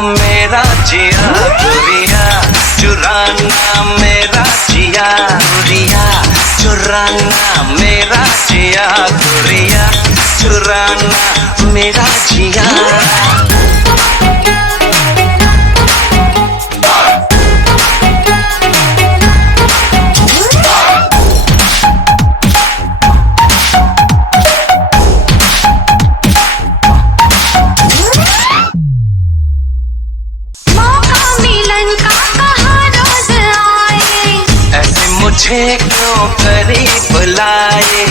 मेरा जिया गोरिया, चुराना मेरा जिया गोरिया, चुराना मेरा जिया गोरिया, चुराना मेरा जिया। मुझे क्यों करीब लाए,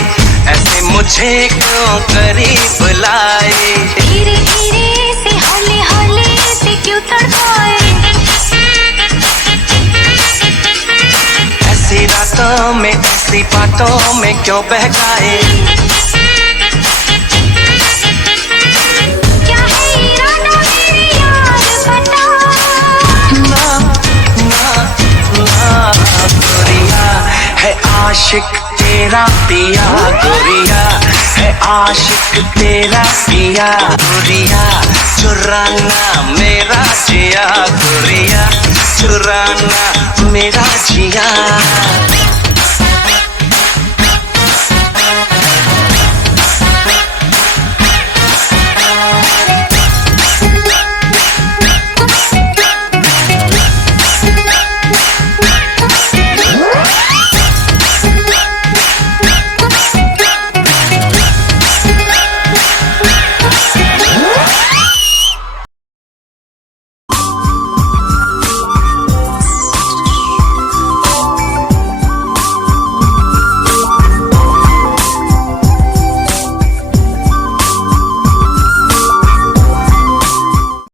ऐसे मुझे क्यों करीब लाए, धीरे धीरे से हौले हौले से क्यों तड़पाए, ऐसी रातों में ऐसी बातों में क्यों बहकाए। क्या है इरादा मेरे यार बता, ना ना ना गोरिया है आशिक तेरा पिया गोरिया, है आशिक तेरा पिया गोरिया, चुराना मेरा जिया गोरिया, चुराना मेरा जिया।